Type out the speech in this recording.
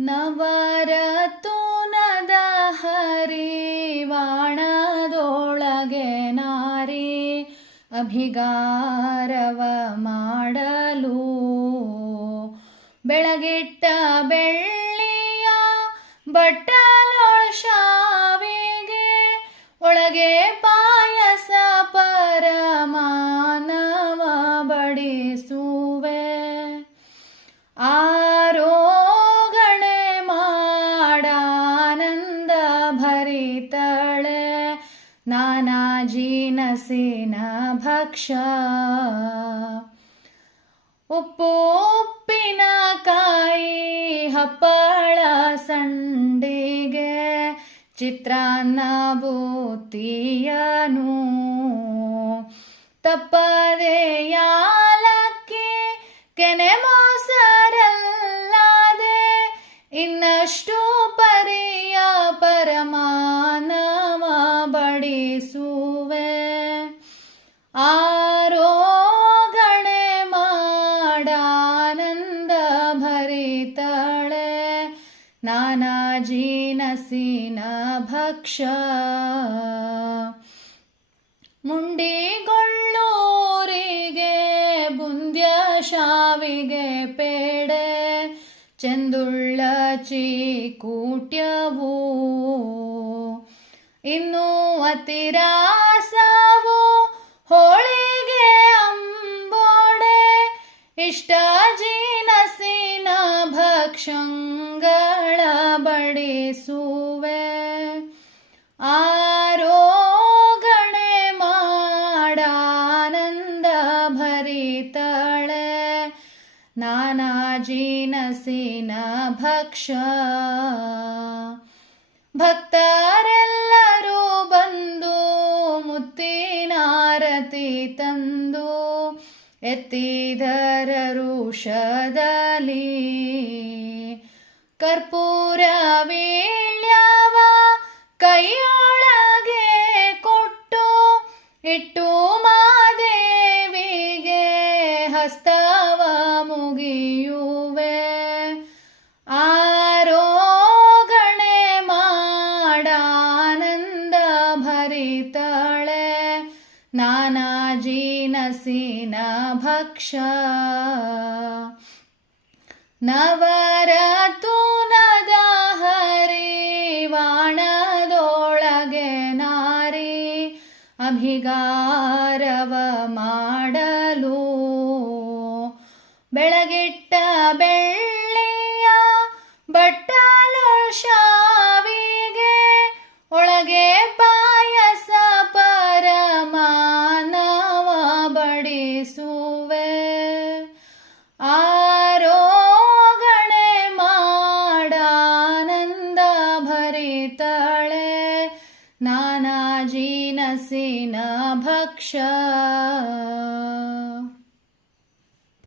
ನವರತುನದ ಹರಿವಾಣದೊಳಗೆ ನಾರಿ ಅಭಿಗಾರವ ಮಾಡಲು. ಬೆಳಗಿಟ್ಟ ಬೆಳ್ಳಿಯ ಬಟ್ಟಲೊಳ ನಾನಾ ಜೀನಸಿನ ಭಕ್ಷ. ಉಪ್ಪು ಉಪ್ಪಿನಕಾಯಿ ಹಪ್ಪಳ ಸಂಡಿಗೆ ಚಿತ್ರಾನ್ನ ಬೂತಿಯನು. ತಪ್ಪದೆ ಯಾಲಕ್ಕಿ ಕೆನೆ ಮೊಸರಲ್ಲದೆ ಬಡಿಸುವೆ ಆರೋಗಣೆ ಮಾಡಾನಂದ ಭರಿತಳೆ. ನಾನಾ ಜೀನಸಿನ ಭಕ್ಷ. ಮುಂಡಿಗೊಳ್ಳೂರಿಗೆ ಬುಂದ್ಯ ಶಾವಿಗೆ ಪೇಡೆ. ಚೆಂದುಳ್ಳ ಚೀಕೂಟ್ಯವು. ಇನ್ನು ಅತಿರಾಸವು ಹೋಳಿಗೆ ಅಂಬೋಡೆ, ಇಷ್ಟ ಜೀನಸಿನ ಭಕ್ಷಂಗಳ ಬಡಿಸುವೆ. ಆರೋಗಣೆ ಮಾಡಾನಂದ ಭರಿತಳೆ, ನಾನಾ ಜೀನಸಿನ ಭಕ್ಷ. ಭಕ್ತರೆಲ್ಲರೂ ತಂದು ಎತ್ತಿದರ ಋಷದಲ್ಲಿ. ಕರ್ಪೂರ ವೀಳ್ಯವ ಕೈಯೊಳಗೆ ಕೊಟ್ಟು ಇಟ್ಟು ಮಾದೇವಿಗೆ ಹಸ್ತವ ಮುಗಿಯುವೆ. ಆರೋಗಣೆ ಮಾಡಾನಂದ ಭರಿತಳೆ. ನಾನಾ ಜೀನಸಿನ ಭಕ್ಷ. ನವರತುನದ ಹರಿವಾಣದೊಳಗೆ ನಾರಿ ಅಭಿಗಾರವ ಮಾಡಲು. ಬೆಳಗಿಟ್ಟ ಬೆಳ್ಳಿಯ ನಾನಾ ಜೀನಸಿನ ಭಕ್ಷ